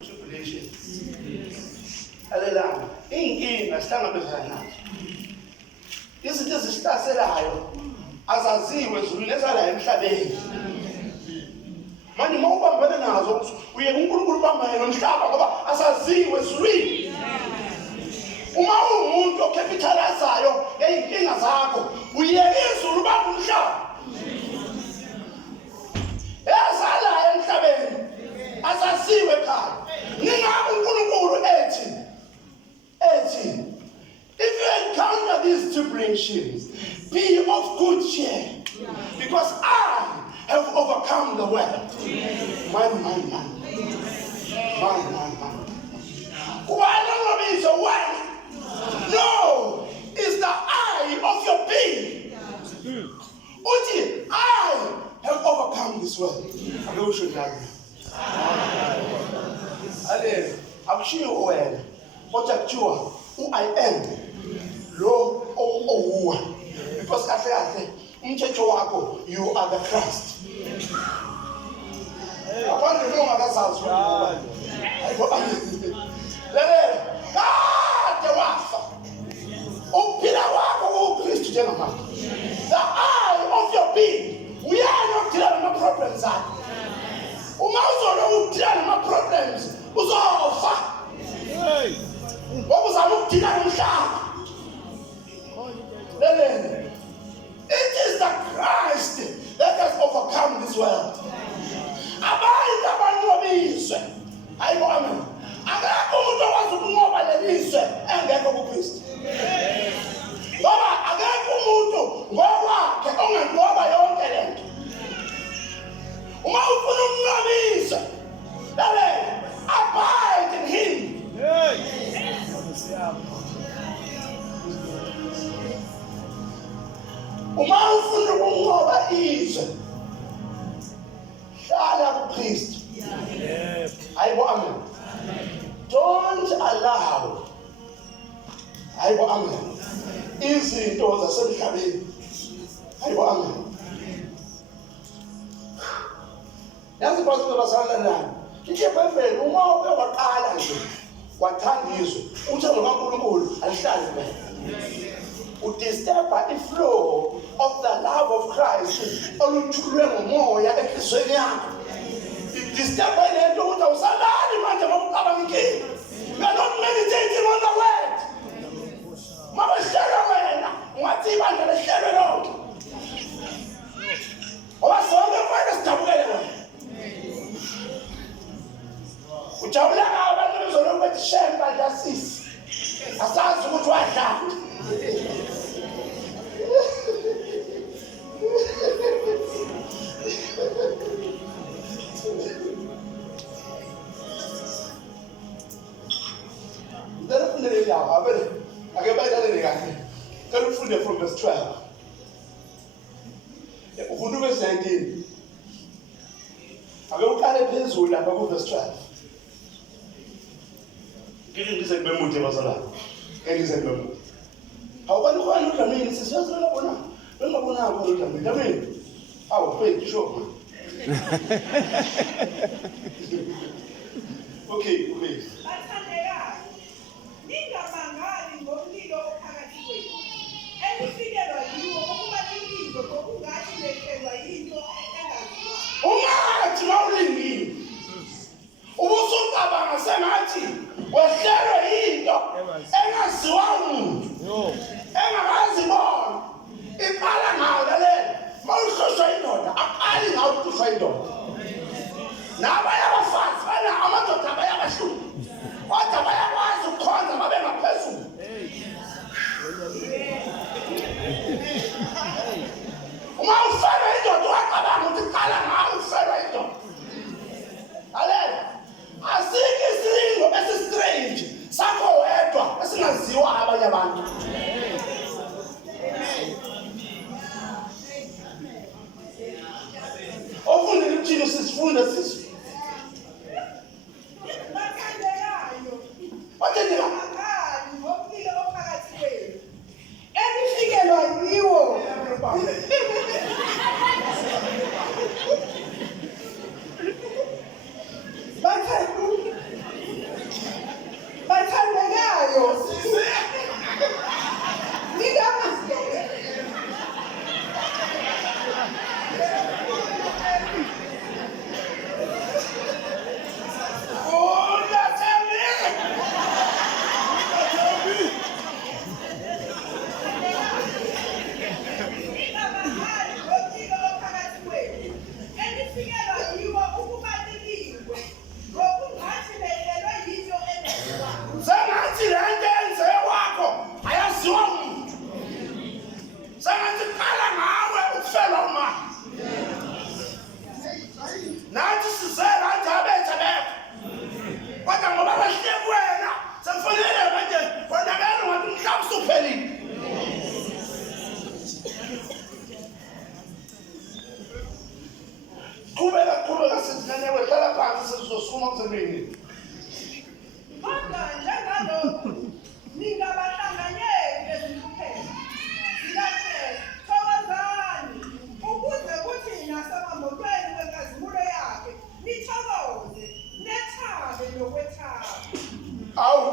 tribulations. Haleluya. Inkinga sihlangabezana nazo. Izinto ezisihlaselayo azaziwe ezulwini ezalayo emhlabeni. Manje uma ubambene nazo uye uNkulunkulu ubambane nomhlaba ngoba asaziwe ezulwini. Uma umuntu ocapitalizayo ngeinkinga zakho uyeke izulu ubamba umhlaba. Ezalayo emhlabeni asaziwe ekhaya. Ningabe uNkulunkulu ethi if you encounter these tribulations, be of good cheer, because I have overcome the world. Man. Why not be so well? No, it's the I of your being. Uti, I have overcome this world. I know you should like me. I'm sure well. What who I am, lo o because kahle umthetho wakho, you are the Christ. Abantu noma akazazi lele kade wafa uphila wakho uKristu njengamanje. The eye of your being, we are not dealing with problems zakho. Uma uzolo udila nama problems uzofa. What was I looking at? It is the Christ that has overcome this world. Abide in him. Uma ufuna ukunqoba izwe hlala kuKristu. Hayibo amen. Don't allow hayibo amen izinto zasemhlabeni. Hayibo amen. Yazi phakathi kwabasalana kike phefeni uma ube waqala nje wathandizwa uthi ngokaNkulunkulu alihlali wena. Udisturba iflow of the love of Christ oluthulwe ngomoya enhlizweni yakho. Idisturba lento ukuthi awusalali manje ngokucabanga inkinga. You are not meditating on the word. Mabashela wena ungathi ibandla lehlelwe lonke. Owasonke manje sidabukele wena. Ujabula ngawo abantu bezolokhu bethi shemba lasisi. Asazi ukuthi wadlala. From verse 12. Verse 19. Verse 12. Okay. Ungathi mawulingile ubusocabanga sengathi wehlelwe into engaziwa umuntu engakazi bona iqala ngawo lalela mawuhloshwa indoda aqali ngawo ukuhloshwa indoda nabanye abafazi bana amadoda bayabahluka kodwa bayakwazi ukukhonza babe ngaphezulu. Uma ufela indoda waqabanga ukuthi qala ngawo ufela indoda. Haleluya. Asike isilingo esistrange sakho wedwa esingaziwa abanye abantu. Ofuna ukuthi sifunda sisi.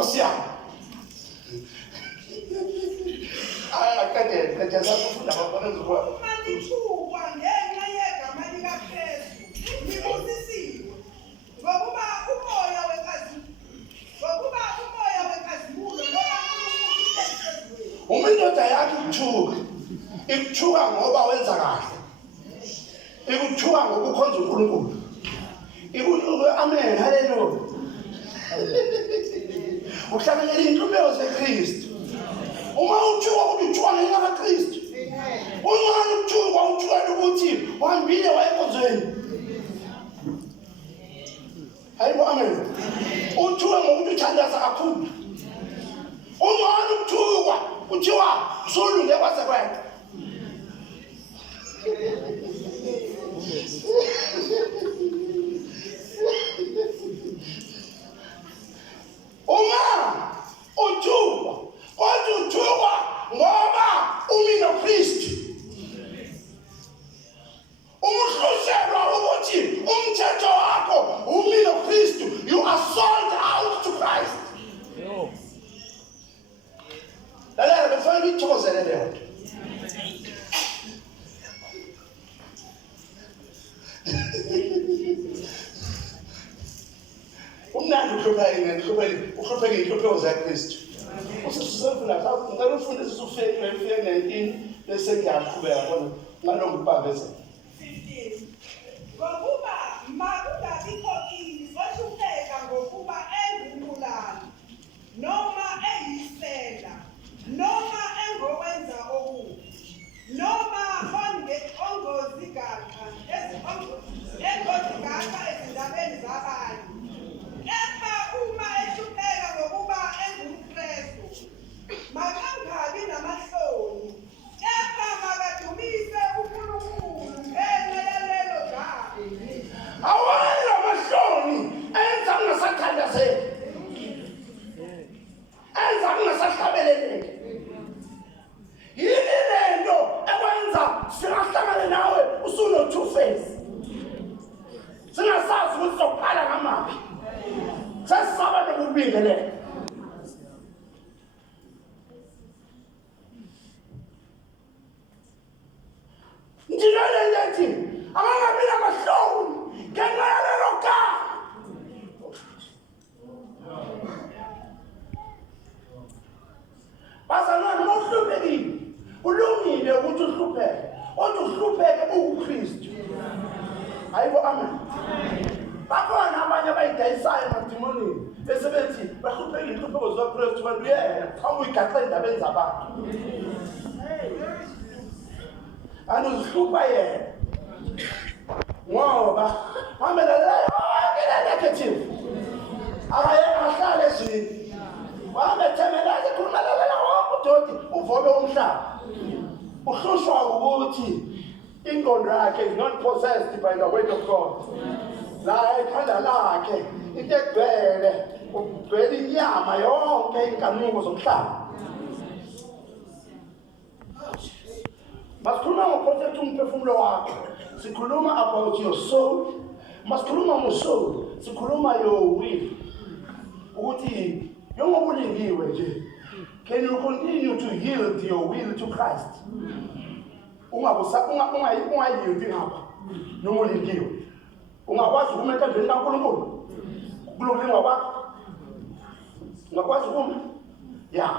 Osia. I can't just have to put up work. Umuntu yakuthuka ikuthuka ngoba wenza kahle ikuthuka ngokukhonza uNkulunkulu amen haleluya uhlanganyela inhlupheko zeKristu uma uthuka ukuthi uthuka ngenxa kaKristu ungani uthuka ukuthi uhambile wayenkonzweni hayibo amen uthuka ngokuthi uthandaza kakhulu ungani uthuka kuthiwa usulunge kwase kwena uma uthuka kodwa uthuka ngoba umi noKristu umuhluselwa ukuthi umthetho wakho umi noKristu you are sold out to Christ. Lalela befana ngithokozele leyo nto. Umnandi uhlupheke inhlupheko zaKristu. Usisifuna ngicela ufundise usufike 19 bese ngiyaqhubeka khona ngalokho kubambezela. 15 Ngokuba makungabikho kini ohlupheka ngokuba engumlali noma eyisela noma engowenza okubi noma ongozigaqa ezindabeni zabanye kepha uma ehlupheka ngokuba engumKristu makangabi namahloni kepha makadumise uNkulunkulu ngenxa yalelo gama Awala mahloni enza ngasathandazeli enza ngasahlabeleleke yini lento ekwenza singahlangana nawe usuno two face singasazi ukuthi sokuphala ngamaphi sesisaba nokubingelela ndinole lethi akangabi namahloni ngenxa yalelo gama bazalwane mawuhluphekile kulungile ukuthi uhlupheke kodwa uhlupheke uKristu hayibo amen bakhona abanye abayidayisayo emadimoni besebethi bahlupheke inhlupheko zikaKristu kanti yena awuyigaxe endabeni zabantu anuzihlupha yena ngoba mamelalela negative akahlale ezwini wabethemela ekhulumalela wonke udoti uvobe umhlaba uhlushwa ukuthi ingqondo yakhe is not possessed by the word of God la ekhanda lakhe into egcwele ugcwele inyama yonke inkanuko zomhlaba masikhuluma ngoprotect umphefumulo wakho sikhuluma about your soul masikhuluma ngosoul sikhuluma your will ukuthi yonke ulingiwe nje can you continue to yield your will to Christ ungayiyield ngapha noma ulingiwe ungakwazi ukuma entandweni kaNkulunkulu ukulinga kwakho ungakwazi ukuma ya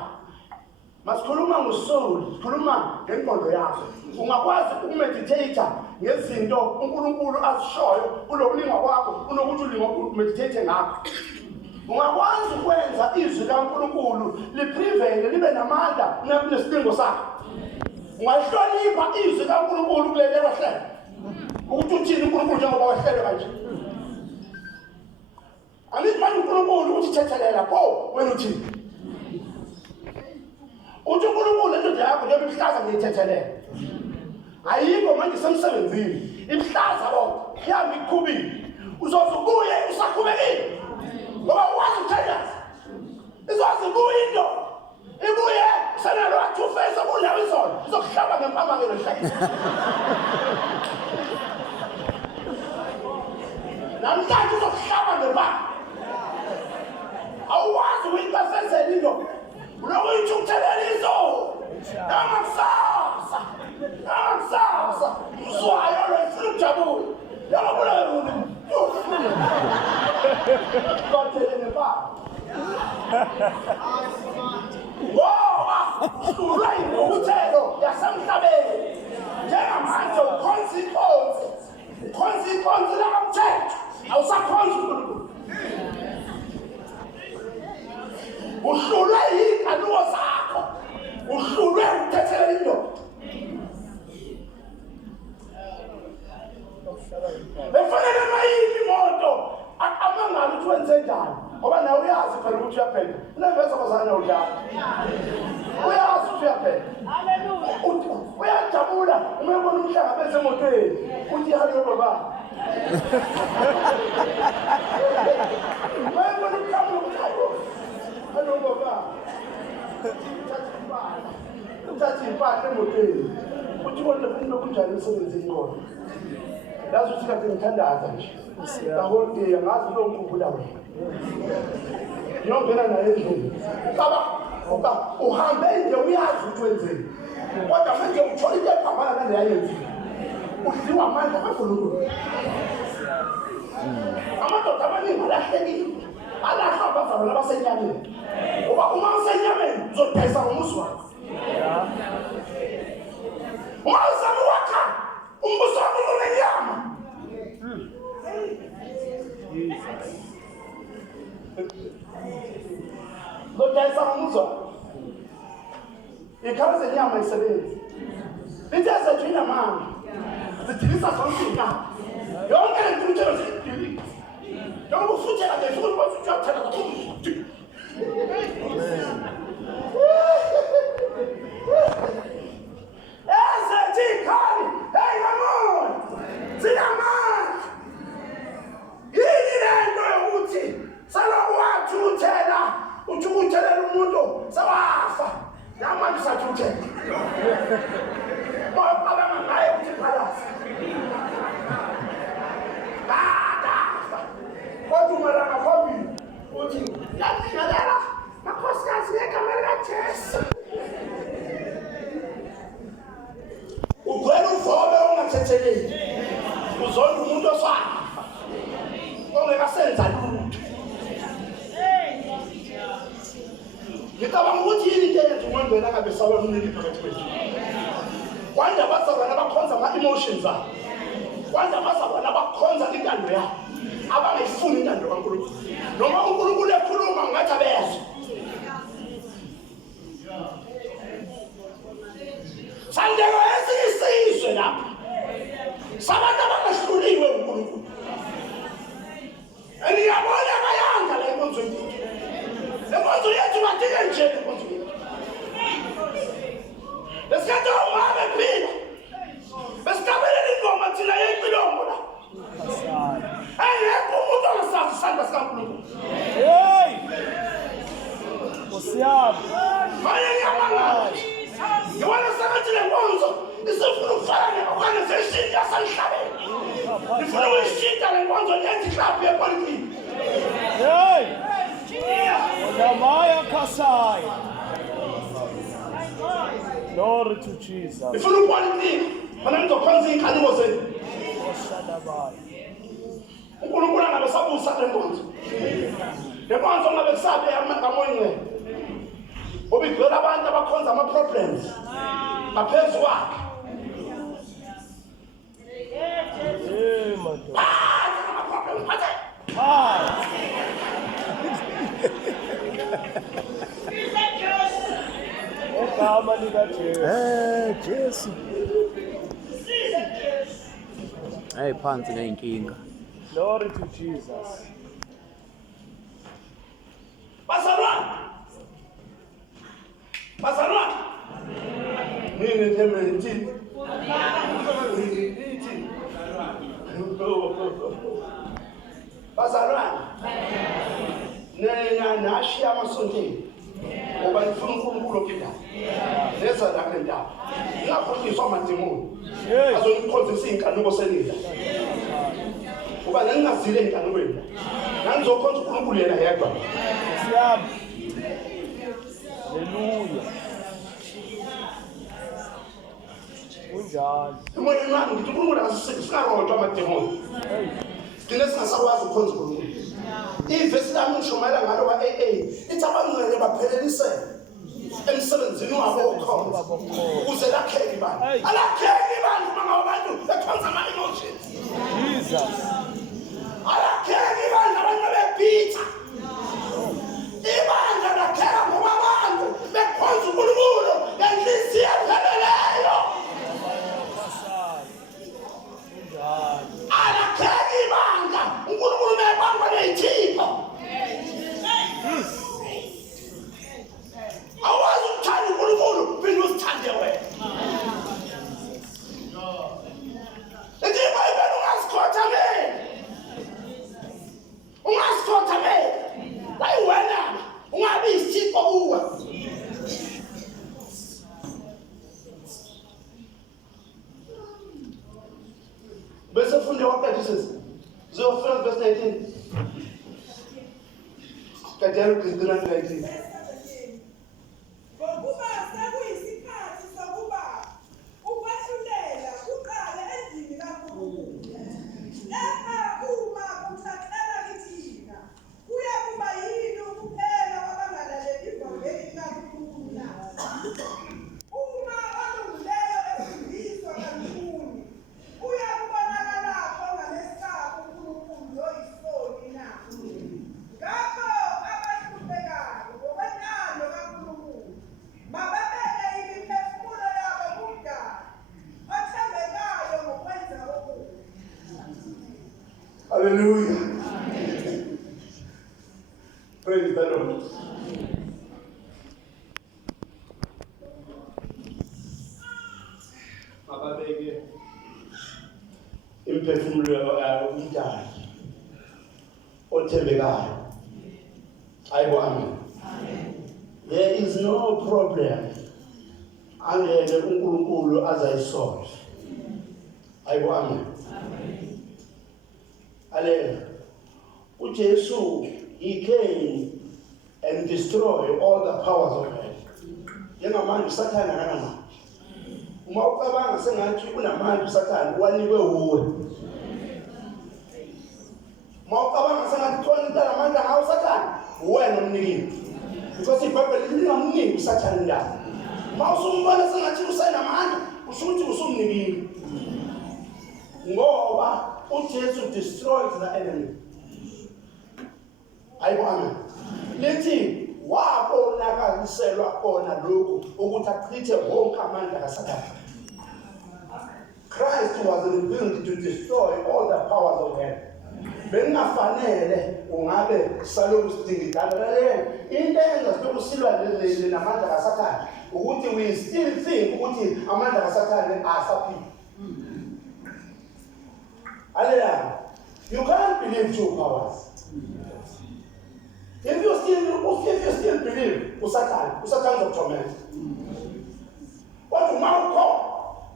masikhuluma ngosoul sikhuluma ngengqondo yakho ungakwazi ukumeditate ngezinto uNkulunkulu azishoyo kulokulinga kwakho unokuthi umeditate ngakho ungakwazi ukwenza izwi kaNkulunkulu liprevele libe namandla kunesidingo sakho ungahlonipha izwi kaNkulunkulu kulele wahlelo ukuthi uthini uNkulunkulu njengoba wahlelo kanje angithi manje uNkulunkulu uthi thethelela pho wena uthini uthi uNkulunkulu into yakho njengoba ihlaza ngiyithethelela ayikho manje semsebenzini ihlaza lo yami ikhubile uzozubuye usakhubekile ngoba wazi ukuthandaza izozibuya into ibuye senalo two face okunawo izona izokuhlaba ngempamangelo hlakile namhlanje uzokuhlaba ngempama awazi uyinkafe Uqothelene ba. Ngoba hlulwe ngokuthelo yasemhlabeni. Njengamanje ukhonza lakamthetho. Awusakhonza uNkulunkulu. Uhlulwe yinkanuko zakho. Uhlulwe ukuthethela indoda. Befanele mayini imoto akamangala ukuthi wenze njani ngoba nawe uyazi phela ukuthi uyaphela. Uneveza bazana udlala. Uyazi ukuthi uyaphela. Haleluya. Uyajabula uma ubona umhlangabeze emotweni uthi haleluya baba. Bayibona ukhamu ukhayo. Haleluya baba. Uthathi impahla emotweni. Uthi kodwa ufuna kunjani emsebenzini kodwa. Yazi ukuthi kade ngithandaza nje. The whole day angazi lo mkhukula wena. Ngiyongena naye endlini. Baba, uhambe nje uyazi ukuthi wenzeni. Kodwa manje uthola into ephambana nale yayenzile. Udliwa amandla kaNkulunkulu. Amadoda amaningi alahlekile. Alahlwa abafana labasenyameni. Ngoba uma usenyameni uzodayisa ngomuzi wakho. Ungazama wakha umbuso wakho unenyama. Udayisa ngomuzi wakho. Ikhaya zenyama isebenzi. Lithe sejina mama. Zidilisa zonke izinto. Yonke le nto uthela zidilisa. Noma ufuthela nje futhi uthi uyathela kakhulu. Ezethi ikhali, hey mamona. Sinamandla. Yini lento yokuthi saloko wathuthela, uthukuthelela umuntu sawafa. Namanje sathuthela. Ngoba ngaye ukuthi phalasa. Kodwa umaranga phambili uthi yathinalela makhosikazi yekamela kaJesu. Ugwela uvobe ungathetheleli. Uzonda umuntu osafa. Ongekasenza lutho. Ngicabanga ukuthi yini into eyenza umuntu wena ngabe saba umnini phakathi kwethu. Kwanda basabana bakhonza ama-emotions abo. Kwanda basabana bakhonza intando yabo. Abangayifuni intando kaNkulunkulu. Noma uNkulunkulu ekhuluma ngathi abezwe. Sandeko esisizwe lapha. Sabantu abangahluliwe uNkulunkulu. Ngiyabona bayanga le nkonzo yethu. Le nkonzo yethu badike nje le nkonzo yethu. Lesikhathi umama ephila. Besikabelele ingoma thina yempilongo la. Ayekho umuntu ongasazi isandla sikaNkulunkulu. Hey! Osiyami. Manje ngiyabangala. Ngibona sengathi le nkonzo isifuna ukufana ne-organization yasemhlabeni. Ifuna ukuyishintsha le nkonzo yenze iklabhu yepolitiki. Hey! Odamaya Kasai. Glory to Jesus. Ifuna upolitiki. Mana ngizokhonza iy'nkanuko zenu. uNkulunkulu angabe sabusa le nkonzo. Le nkonzo angabe kusabe ngamoyeni. Obigcwele abantu abakhonza ama-problems. Ngaphezu kwakhe. Ama-problems phathe. Ogama likaJesu. Jesu. Hey, phansi ngeyinkinga. Glory to Jesus. Bazalwane. Nini thembe nti. Bazalwane. Nena nashiya amasondini. Ngoba ngifuna uNkulunkulu ophinda. Leza la ndaba. Ngakholiswa amadimoni. Azonikhonzisa inkanuko senida. Ngoba ngingazile inkanukweni. Ngizokhonza uNkulunkulu yena yedwa. Siyami. Haleluya. Unjani? Umoya wami ngithi uNkulunkulu asisingarodwa amadimoni. Thina singasakwazi ukukhonza uNkulunkulu. Ivesi lami ngishumayela ngalo ka-AA ithi abangcwele baphelelisele emsebenzini wabo wokukhonza ukuze lakheke ibandla. Alakheki ibandla uma ngabe abantu bekhonza ama-emotions. Alakheki ibandla abantu bebhitha. Ibandla lakheka ngoba abantu bekhonza uNkulunkulu ngenhliziyo epheleleyo. Alakheki ibandla uNkulunkulu mebangwa ney'thipho. Awazi ukuthanda uNkulunkulu phinde uzithande wena. Ethi iBhayibheli ungasikhothameli. Ungasikhothameli. Hayi wena ungabi isithixo kuwe. Bese funde waqeda sisi. Ziyofika verse 19. Kadalo Kristu 19. Ngokuba sekuyisikhathi sokuba ukwahlulela kuqale endlini kaNkulunkulu. Lapha uma kuthathela kithina, kuya kuba yini ukuphela kwabangalaleli ivangeli likaNkulunkulu na? Uma olungileyo efundiswa kalukhuni, kuya kubonakalapho ngalesabo uNkulunkulu loyisoni na? Ngakho abahluphekayo ngokwentando kaNkulunkulu mababeke imiphefumulo yabo kumdali othembekayo ngokwenza okuhle. Hallelujah. Praise the Lord. Mababeke imiphefumulo yabo kumdali othembekayo. Ayibo, amen. There is no problem angeke uNkulunkulu azayisolve. Ayibo, amen. Hallelujah. uJesu, he came and destroyed all the powers of hell. Njengamanje usathana kanamanje. Uma ucabanga sengathi unamandla usathana wanikwe wuwe. Uma ucabanga sengathi khona into enamandla ngawo usathana wena umnikile. Because iBhayibheli lingamniki usathana ndaba. Uma usumbona sengathi usenamandla usho ukuthi usumnikile. Ngoba uJesu destroys the enemy. Ayibo, amen. Lithi wabonakaliselwa khona lokhu ukuthi achithe wonke amandla kaSathane. Christ was revealed to destroy all the powers of hell. Bengafanele ungabe saloku sidinga idalelele into enza siloku silwa namandla kaSathane ukuthi we still think ukuthi amandla kaSathane asaphila. Hallelujah. You can't believe two powers. If you still believe Satan is a torment. What now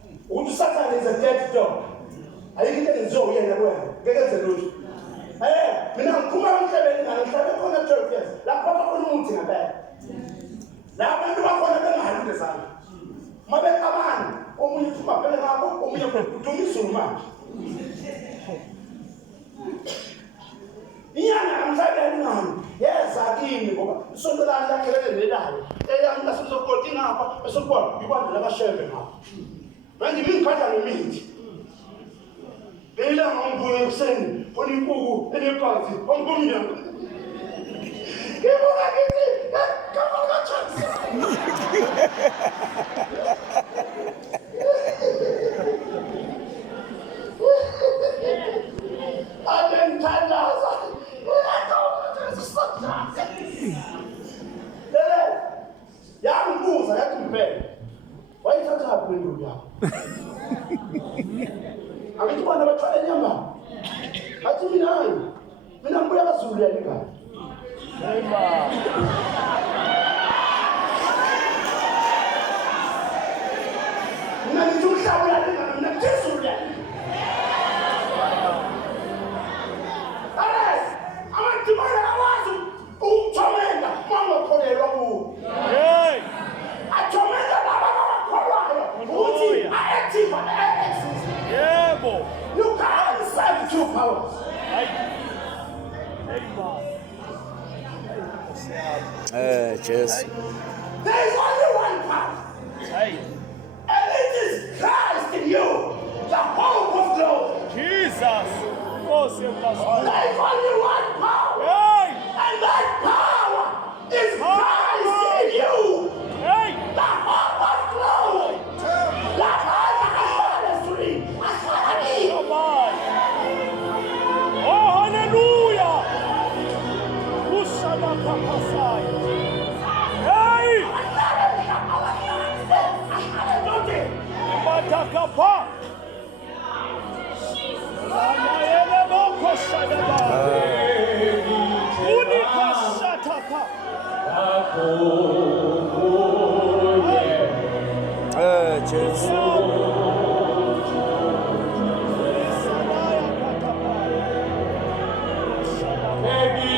Satan is a dead dog. Are you getting so here? Get the root. Hey, me now come on, I'm going to church. La papa on moving a bed. Now I'm going to have the sun. Mother, come on. Oh, we from a better half. Oh, we have to me so much. I'm saying, yes, I did. So that I'm not going to die. I'm not supporting up. Support. You want to never share them up. When you cut on the meat, they don't go send for the poo and the party. I'm going to come on, I didn't tell us. Yanguza yathi mpela wayithatha apho indlu yakho akithi bona bathwala inyama athi mina mbuya kaZulu yanikani mina ngithi umhlaba uyalinga mina ngizulu yanikani Dimana awazi uthomela mangakholelwa kuwo. Athomela laba abakholwayo ukuthi athi Jesus. There is only one path, and it is Christ in you, the hope of glory. Jesus. There is only one power, and that power is Christ in you, the hope of glory. The hope of ministry. Oh, hallelujah. Ushadakapasai. Hey! Matakapa. Anayelemokoshanaba. Unikashataka. Jesus. Baby,